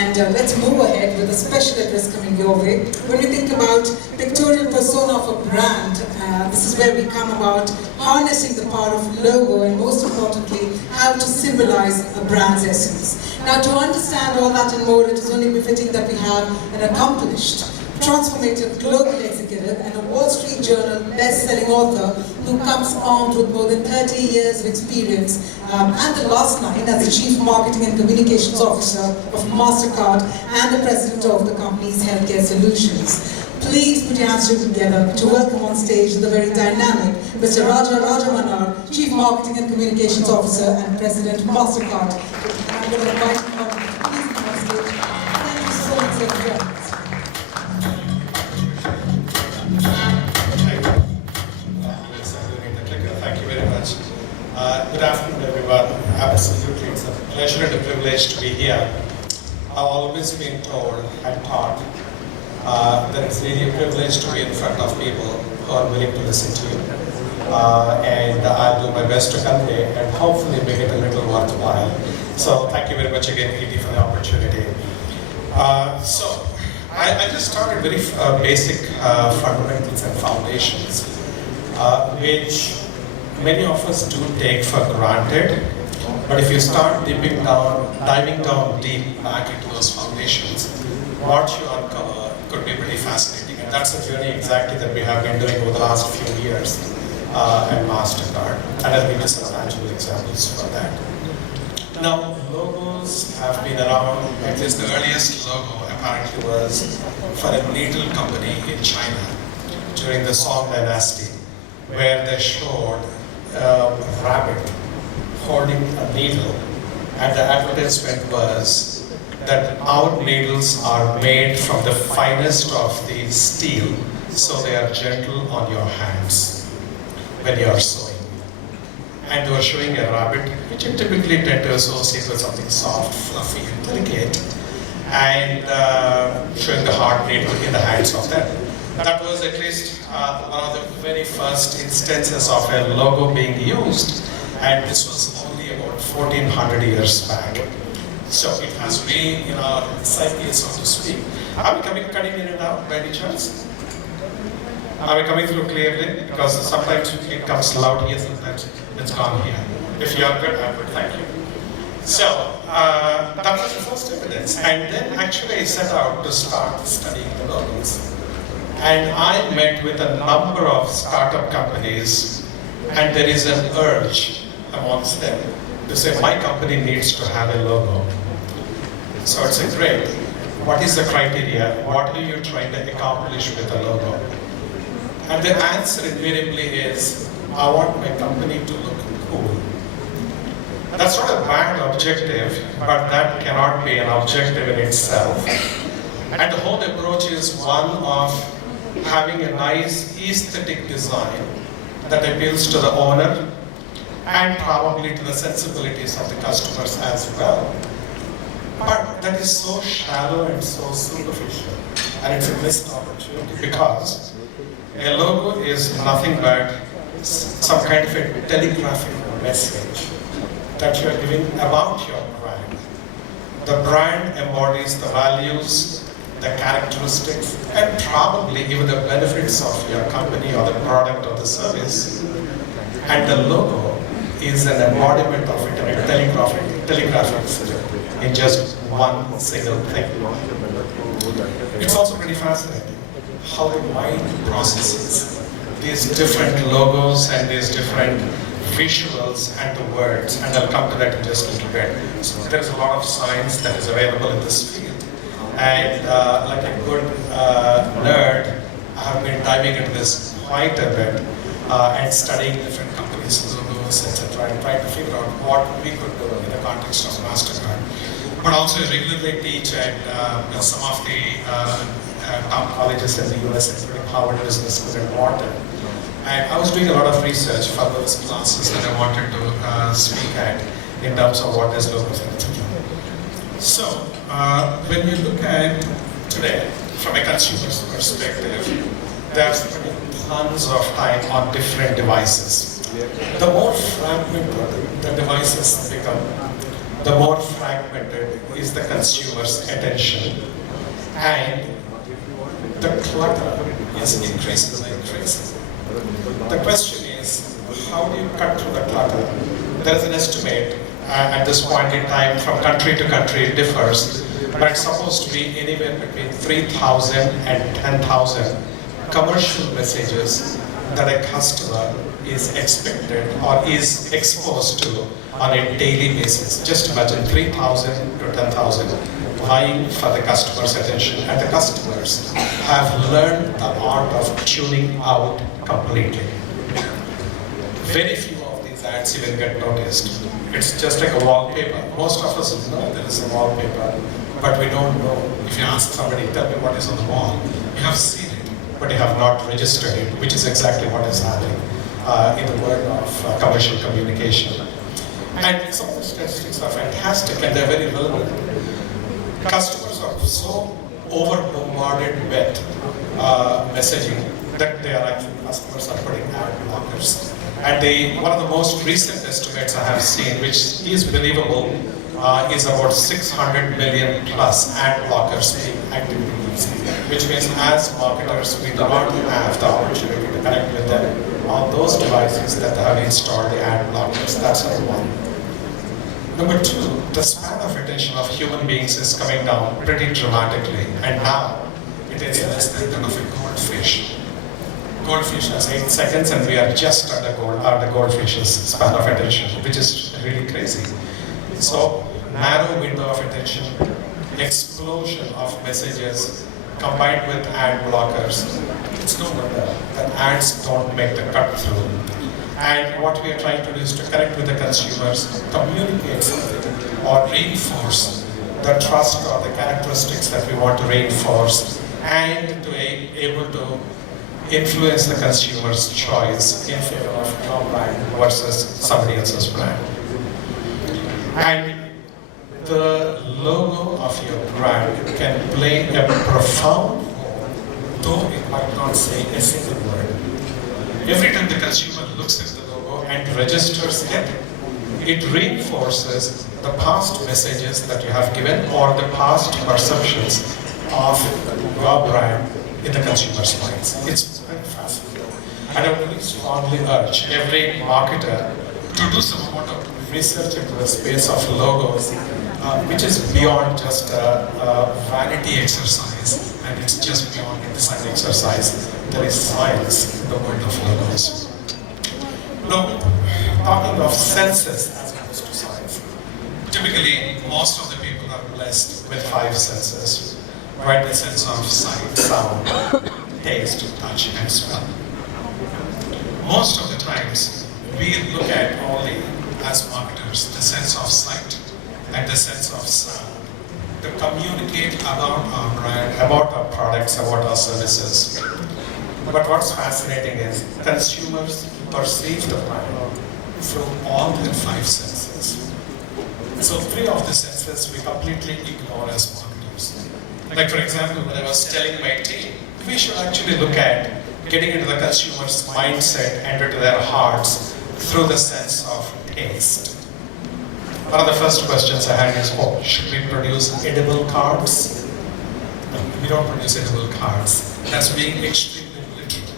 And let's move ahead with a special address coming your way. When we think about pictorial persona of a brand, this is where we come about harnessing the power of logo and most importantly, how to symbolize a brand's essence. Now to understand all that and more, it is only befitting that we have an accomplished, transformative global executive and a Wall Street Journal best-selling author who comes armed with more than 30 years of experience and the last line as the Chief Marketing and Communications Officer of Mastercard and the President of the company's Healthcare Solutions. Please put your hands together to welcome on stage the very dynamic Mr. Rajamannar, Chief Marketing and Communications Officer and President of Mastercard. I'm going to invite him on. Please come on stage. Thank you so much, everyone. Thank you very much. Good afternoon, everyone. Absolutely, it's a pleasure and a privilege to be here. I've always been told and taught that it's really a privilege to be in front of people who are willing to listen to you. And I'll do my best to convey and hopefully make it a little worthwhile. So thank you very much again, Edie, for the opportunity. So I just started very basic fundamentals and foundations, which many of us do take for granted, but if you start diving down deep back into those foundations, what you uncover could be pretty fascinating. And that's the journey exactly that we have been doing over the last few years at Mastercard. And I'll give you some tangible examples for that. Now, logos have been around. At least the earliest logo apparently was for a needle company in China during the Song Dynasty, where they showed a rabbit holding a needle, and the advertisement was that our needles are made from the finest of the steel, so they are gentle on your hands when you are sewing. And they were showing a rabbit, which you typically tend to associate with something soft, fluffy, and delicate, and showing the hard needle in the hands of them. That was at least one of the very first instances of a logo being used, and this was only about 1400 years back. So it has been in our psyche, so to speak. Are we cutting in and out by any chance? Are we coming through clearly? Because sometimes it comes loud here, sometimes it's gone here. If you are good, I'm good, thank you. So that was the first evidence, and then actually I set out to start studying the logos. And I met with a number of startup companies, and there is an urge amongst them to say, my company needs to have a logo. So it's a great, what is the criteria? What are you trying to accomplish with a logo? And the answer invariably is, I want my company to look cool. That's not a bad objective, but that cannot be an objective in itself. And the whole approach is one of having a nice aesthetic design that appeals to the owner and probably to the sensibilities of the customers as well. But that is so shallow and so superficial, and it's a missed opportunity, because a logo is nothing but some kind of a telegraphic message that you're giving about your brand. The brand embodies the values, the characteristics, and probably even the benefits of your company or the product or the service. And the logo is an embodiment of it in a telegraphic script in just one single thing. It's also pretty fascinating how the mind processes these different logos and these different visuals and the words, and I'll come to that in just a little bit. So there's a lot of science that is available in this field. And like a good nerd, I have been diving into this quite a bit and studying different companies, logos, etc., and trying to figure out what we could do in the context of Mastercard. But also regularly teach at some of the top colleges in the US, including Harvard Business School and Wharton. And I was doing a lot of research for those classes that I wanted to speak at in terms of what this logos are. So, when you look at today, from a consumer's perspective, they're spending tons of time on different devices. The more fragmented the devices become, the more fragmented is the consumer's attention, and the clutter is increasingly increasing. The question is, how do you cut through the clutter? There is an estimate at this point in time, from country to country it differs, but it's supposed to be anywhere between 3,000 and 10,000 commercial messages that a customer is expected or is exposed to on a daily basis. Just imagine 3,000 to 10,000 vying for the customer's attention, and the customers have learned the art of tuning out completely. Very few of these ads even get noticed. It's just like a wallpaper. Most of us know there is a wallpaper, but we don't know. If you ask somebody, tell me what is on the wall, you have seen it, but you have not registered it, which is exactly what is happening in the world of commercial communication. And some of the statistics are fantastic and they're very relevant. Customers are so over-bombarded with messaging that customers are putting ad blockers. And one of the most recent estimates I have seen, which is believable, is about 600 million plus ad blockers being actively used. Which means as marketers, we do not have the opportunity to connect with them on those devices that have installed the ad blockers. That's number one. Number two, the span of attention of human beings is coming down pretty dramatically, and now it is less than that of a goldfish. Goldfish has 8 seconds, and we are just at the goldfish's span of attention, which is really crazy. So, narrow window of attention, explosion of messages, combined with ad blockers. It's no wonder that ads don't make the cut through. And what we are trying to do is to connect with the consumers, communicate something, or reinforce the trust or the characteristics that we want to reinforce, and to be able to influence the consumer's choice in favor of your brand versus somebody else's brand. And the logo of your brand can play a profound role, though it might not say a single word. Every time the consumer looks at the logo and registers it, it reinforces the past messages that you have given or the past perceptions of your brand in the consumer's minds. It's very fascinating. And I would really strongly urge every marketer to do some amount of research into the space of logos, which is beyond just a vanity exercise, and it's just beyond a design exercise. There is science in the world of logos. Now, talking of senses as opposed to science, typically most of the people are blessed with 5 senses, right? The sense of sight, sound, taste, touch, and smell. Most of the times, we look at only, as marketers, the sense of sight and the sense of sound to communicate about our brand, about our products, about our services. But what's fascinating is consumers perceive the brand through all their 5 senses. So 3 of the senses we completely ignore as marketers. Like for example, when I was telling my team, we should actually look at getting into the consumer's mindset and into their hearts through the sense of taste. One of the first questions I had is, should we produce edible cards? No, we don't produce edible cards. That's being extremely literal.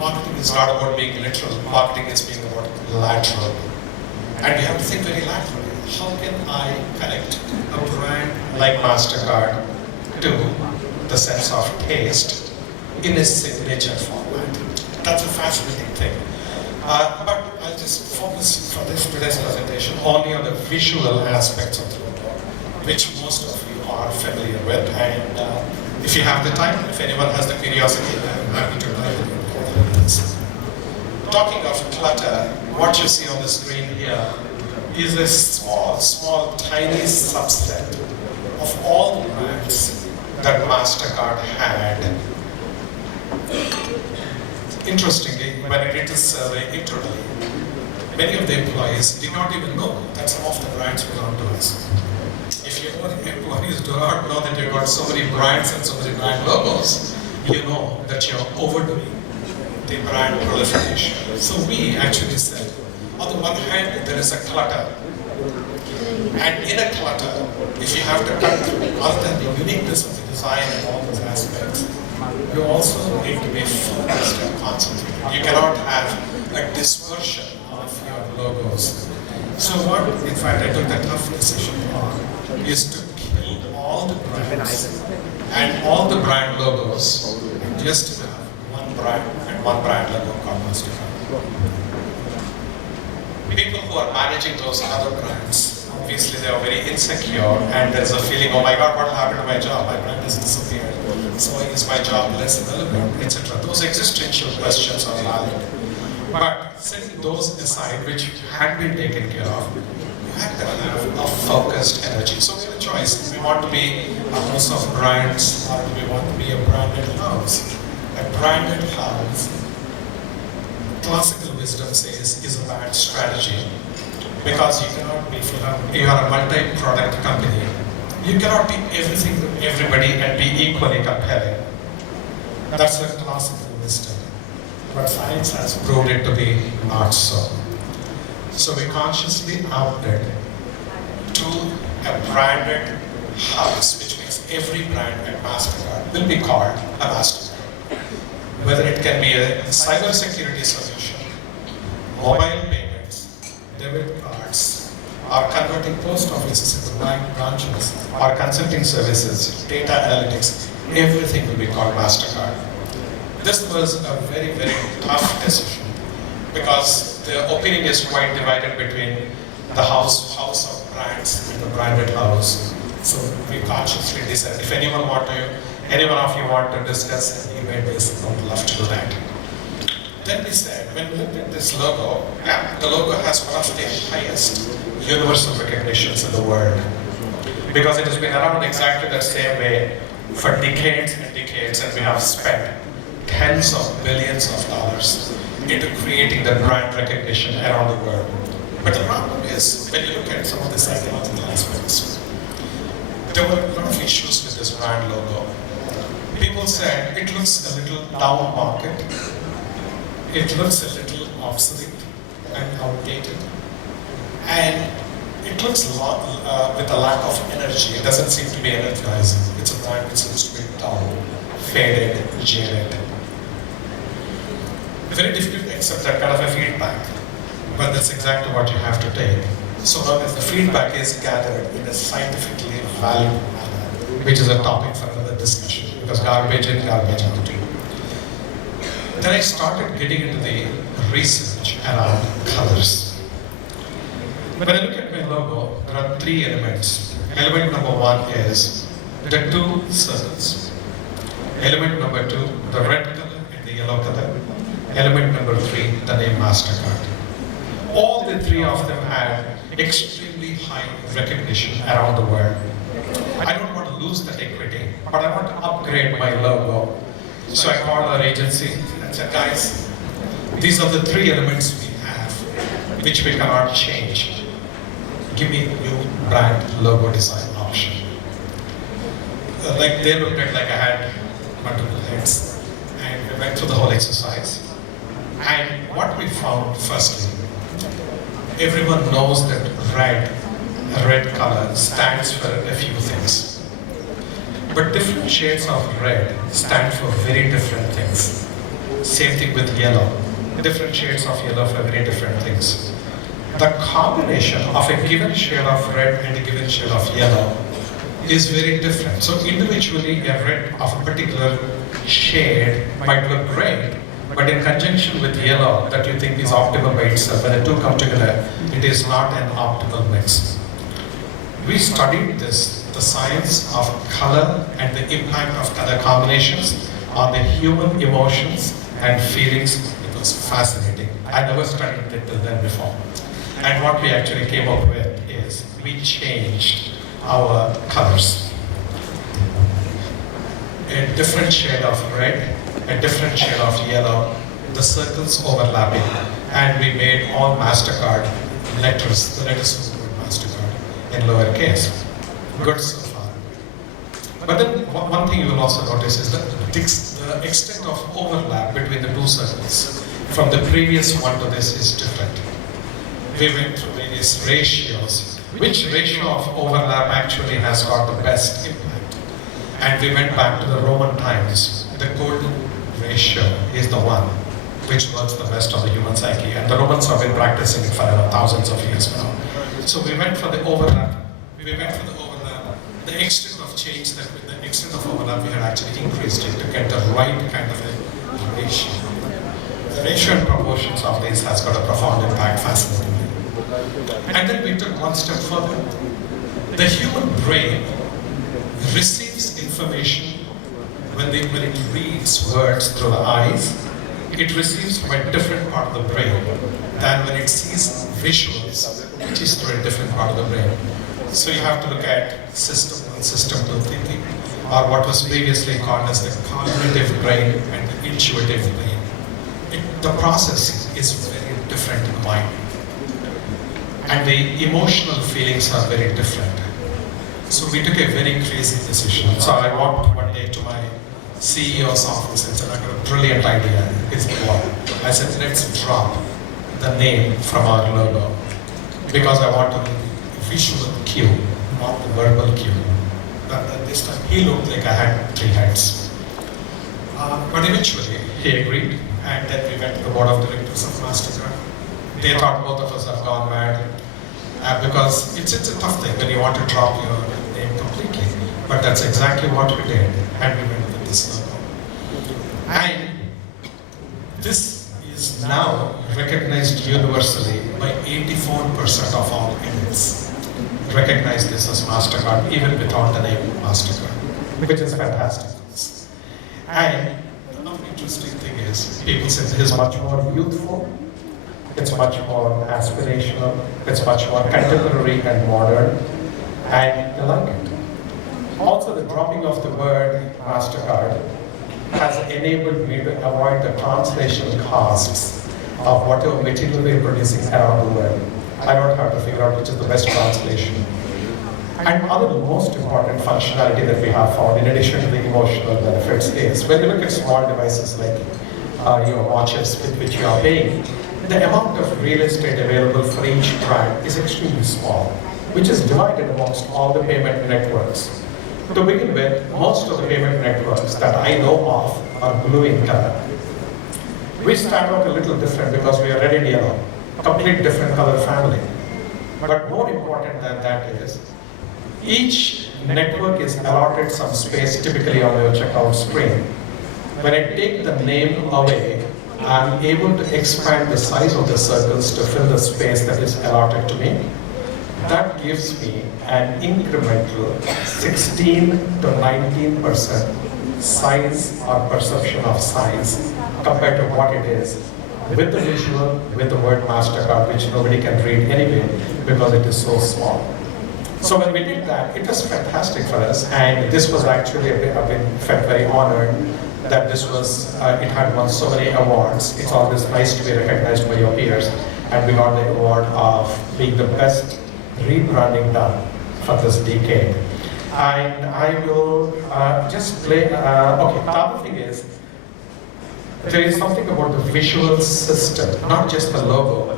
Marketing is not about being literal. Marketing is being about lateral. And we have to think very laterally. How can I connect a brand like Mastercard to the sense of taste in a signature format? That's a fascinating thing. But I'll just focus for today's presentation only on the visual aspects of the logo, which most of you are familiar with. And if you have the time, if anyone has the curiosity, I'm happy to dive into this. Talking of clutter, what you see on the screen here is a small, tiny subset of all the brands that Mastercard had. Interestingly, when I did this survey internally, many of the employees did not even know that some of the brands belong to us. If your employees do not know that you've got so many brands and so many brand logos, you know that you're overdoing the brand proliferation. So we actually said, on the one hand, there is a clutter. And in a clutter, if you have to cut through, other than the uniqueness of the design and all those aspects, you also need to be focused and concentrated. You cannot have a dispersion of your logos. So what, in fact, I took the tough decision on is to kill all the brands and all the brand logos and just have one brand and one brand logo called Mastercard. People who are managing those other brands, obviously they are very insecure and there's a feeling, oh my God, what will happen to my job? My brand has disappeared. So is my job less relevant, etc. Those existential questions are valid. But setting those aside, which had been taken care of, you had to have a focused energy. So we have a choice. We want to be a house of brands, or do we want to be a branded house? A branded house, classical wisdom says, is a bad strategy. Because you cannot be, if you are a multi-product company, you cannot be everything to everybody and be equally compelling. That's a classical wisdom. But science has proved it to be not so. So we consciously opted to a branded house, which means every brand at Mastercard will be called a Mastercard. Whether it can be a cybersecurity solution, mobile payments, debit cards, or converting post offices into branches, or consulting services, data analytics, everything will be called Mastercard. This was a very, very tough decision because the opinion is quite divided between the house of brands and the branded house. So we consciously decided, if any one of you want to discuss and debate this, I would love to do that. Then we said, when we looked at this logo, the logo has one of the highest universal recognitions in the world because it has been around exactly the same way for decades and decades, and we have spent tens of billions of dollars into creating the brand recognition around the world. But the problem is, when you look at some of the psychological aspects, there were a lot of issues with this brand logo. People said it looks a little down market, it looks a little obsolete and outdated, and it looks with a lack of energy. It doesn't seem to be energizing. It's a brand that seems to be dull, faded, jaded. Very difficult to accept that kind of a feedback, but that's exactly what you have to take. So long as the feedback is gathered in a scientifically valid manner, which is a topic for another discussion, because garbage in, garbage out. Then I started getting into the research around colors. When I look at my logo, there are three elements. Element number one is the two circles. Element number two, the red color and the yellow color. Element number three, the name Mastercard. All the three of them had extremely high recognition around the world. I don't want to lose that equity, but I want to upgrade my logo. So I called our agency and said, guys, these are the three elements we have, which we cannot change. Give me a new brand logo design option. Like they looked at like I had multiple heads, and we went through the whole exercise. And what we found, firstly, everyone knows that red color stands for a few things. But different shades of red stand for very different things. Same thing with yellow. Different shades of yellow for very different things. The combination of a given shade of red and a given shade of yellow is very different. So individually, a red of a particular shade might look great, but in conjunction with yellow that you think is optimal by itself, when the two come together, it is not an optimal mix. We studied this, the science of color and the impact of color combinations on the human emotions and feelings. It was fascinating. I never studied it till then before. And what we actually came up with is we changed our colors. A different shade of red, a different shade of yellow, the circles overlapping, and we made all Mastercard letters, the letters were Mastercard in lowercase. Good so far. But then one thing you will also notice is that the extent of overlap between the two circles from the previous one to this is different. We went through various ratios which ratio of overlap actually has got the best impact. And we went back to the Roman times. The golden ratio is the one which works the best on the human psyche. And the Romans have been practicing it for thousands of years now. So we went for the overlap. The extent of change, that with the extent of overlap, we had actually increased it to get the right kind of a ratio. The ratio and proportions of this has got a profound impact, fascinatingly. And then we took one step further. The human brain receives information when it reads words through the eyes. It receives from a different part of the brain than when it sees visuals, which is through a different part of the brain. So you have to look at system 1, system 2 thinking, or what was previously called as the cognitive brain and the intuitive brain. The process is very different in the mind. And the emotional feelings are very different. So we took a very crazy decision. So I walked one day to my CEO's office and said, I got a brilliant idea. Here's what. I said, let's drop the name from our logo, because I want a visual cue, not the verbal cue. But this time he looked like I had 3 heads. But eventually he agreed, and then we went to the board of directors of Mastercard. They thought both of us have gone mad, because it's a tough thing when you want to drop your name completely. But that's exactly what we did, and we went with this logo. And this is now recognized universally by 84% of all edits. Recognize this as Mastercard, even without the name Mastercard, which is fantastic. And another interesting thing is, people say this is much more youthful, it's much more aspirational, it's much more contemporary and modern, and they like it. Also, the dropping of the word Mastercard has enabled me to avoid the translation costs of whatever material we're producing around the world. I don't have to figure out which is the best translation. And other most important functionality that we have found, in addition to the emotional benefits, is when you look at small devices like your watches with which you are paying, the amount of real estate available for each brand is extremely small, which is divided amongst all the payment networks. To begin with, most of the payment networks that I know of are blue in color. We stand out a little different because we are red and yellow, a complete different color family. But more important than that is, each network is allotted some space, typically on your checkout screen. When I take the name away, I'm able to expand the size of the circles to fill the space that is allotted to me. That gives me an incremental 16 to 19% size or perception of size compared to what it is with the visual, with the word Mastercard, which nobody can read anyway because it is so small. So when we did that, it was fantastic for us, and this was actually, felt very honored that this was, it had won so many awards. It's always nice to be recognized by your peers, and we got the award of being the best rebranding done for this decade. And I will just play, okay, the other thing is, there is something about the visual system, not just the logo,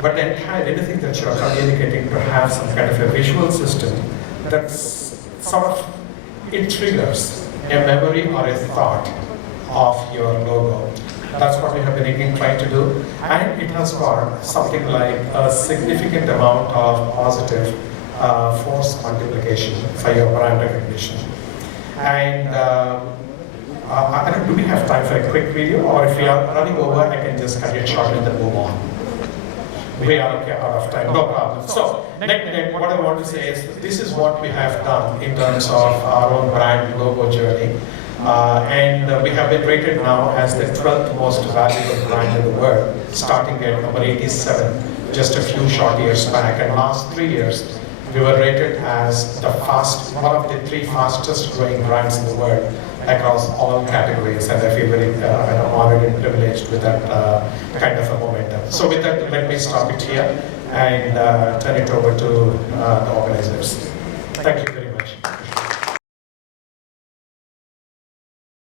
but the entire, anything that you're communicating to have some kind of a visual system that's sort of, it triggers a memory or a thought of your logo. That's what we have been trying to do, and it has got something like a significant amount of positive force multiplication for your brand recognition. And I don't, do we have time for a quick video, or if we are running over, I can just cut it short and then move on. We are okay, out of time, no problem. So, what I want to say is, this is what we have done in terms of our own brand logo journey. And we have been rated now as the 12th most valuable brand in the world, starting at number 87, just a few short years back. And last 3 years, we were rated as the one of the 3 fastest growing brands in the world across all categories. And I feel very honored and privileged with that kind of a momentum. So with that, let me stop it here and turn it over to the organizers. Thank you.